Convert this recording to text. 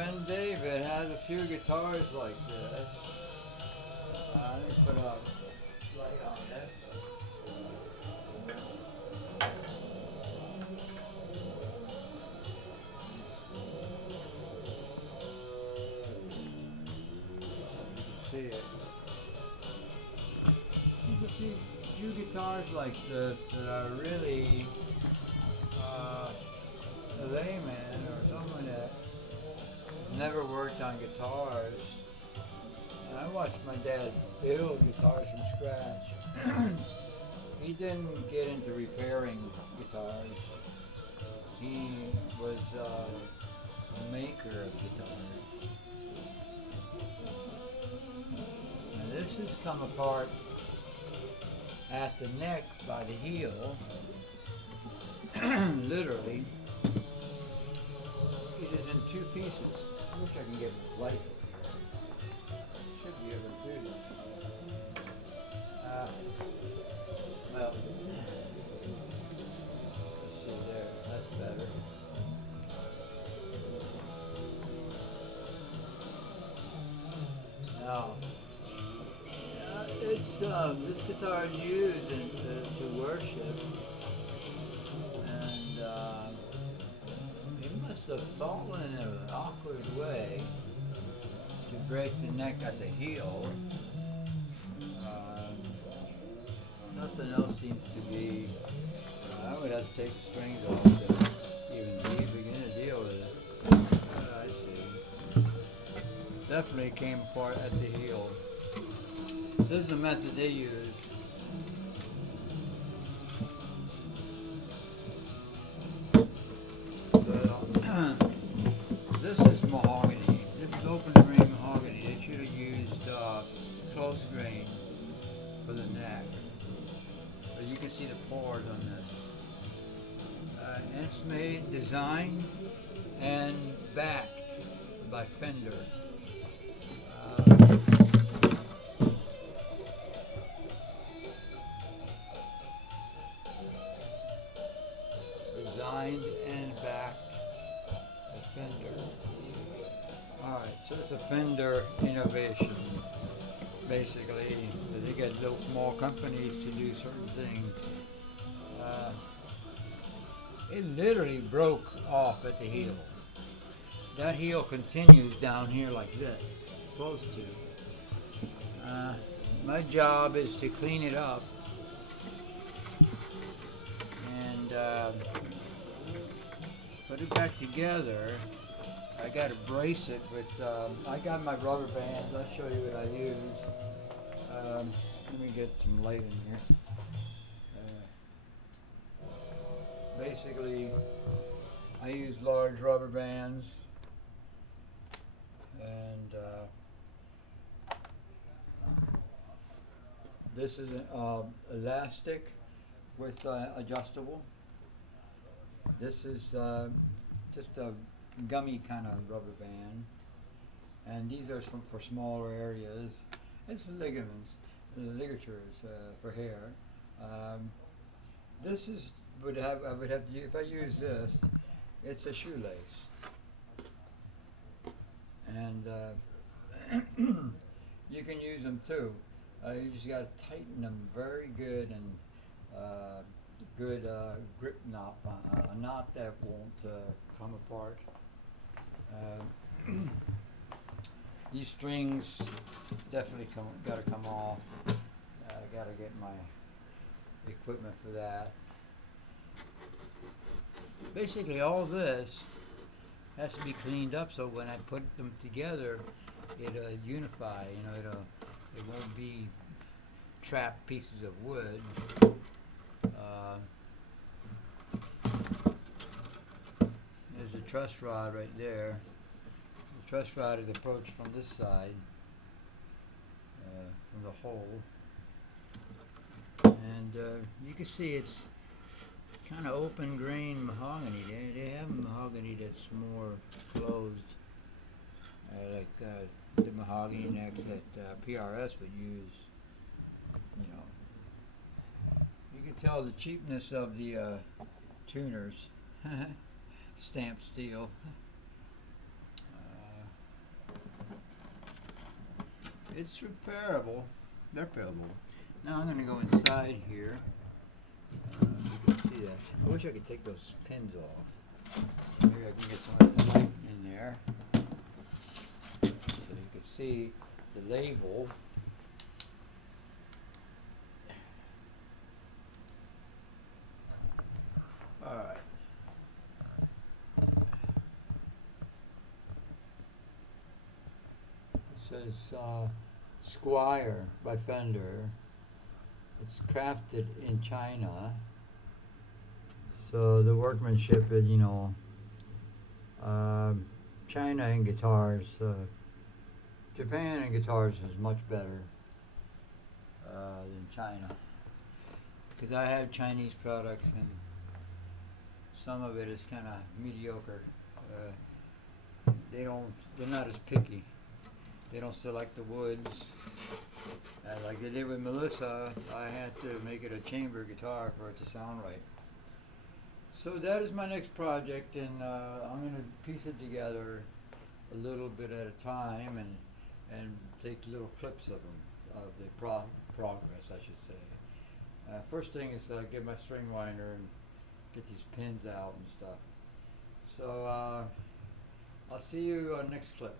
friend David has a few guitars like this. Let me put a light on it. You can see it. There's a few guitars like this that are really a layman or someone that never worked on guitars. And I watched my dad build guitars from scratch. He didn't get into repairing guitars. He was a maker of guitars. And this has come apart at the neck by the heel, literally. It is in two pieces. I wish I can get light over here. Should be able to do that. Well, let's see there. That's better. Now, it's this guitar is used to worship, and it must have fallen in an awkward way to break the neck at the heel. Nothing else seems to be. I would have to take the strings off to even begin to deal with it. I see. Definitely came apart at the heel. This is the method they use. But, this is mahogany. This is open grain mahogany. They should have used close grain for the neck. But you can see the pores on this. And it's made, designed, and backed by Fender. Designed and backed by Fender. Alright, so it's a Fender innovation. Basically, they get little small companies to do certain things. It literally broke off at the heel. That heel continues down here like this, supposed to. My job is to clean it up and put it back together. I got to brace it with, I got my rubber bands. I'll show you what I use. Let me get some light in here. Basically, I use large rubber bands, and this is an elastic with adjustable. This is just a gummy kind of rubber band, and these are for smaller areas. It's ligaments, ligatures for hair. This is I would have to if I use this. It's a shoelace, and you can use them too. You just got to tighten them very good and good grip knot, a knot that won't come apart. These strings definitely got to come off. I got to get my equipment for that. Basically, all this has to be cleaned up so when I put them together, it'll unify. You know, it won't be trapped pieces of wood. There's a truss rod right there. The truss rod is approached from this side, from the hole, and you can see it's kind of open grain mahogany. They have mahogany that's more closed, like the mahogany necks that PRS would use. You know, you can tell the cheapness of the tuners, stamped steel. It's repairable. They're repairable. Now I'm going to go inside here. You can see that. I wish I could take those pins off. Maybe I can get some of this light in there. So you can see the label. Alright. It says Squire by Fender. It's crafted in China. So the workmanship is, China and guitars. Japan and guitars is much better than China. Because I have Chinese products and some of it is kind of mediocre. They're not as picky. They don't select the woods. Like they did with Melissa, I had to make it a chamber guitar for it to sound right. So that is my next project, and I'm going to piece it together a little bit at a time and take little clips of them, of the progress, I should say. First thing is get my string winder and get these pins out and stuff. So I'll see you next clip.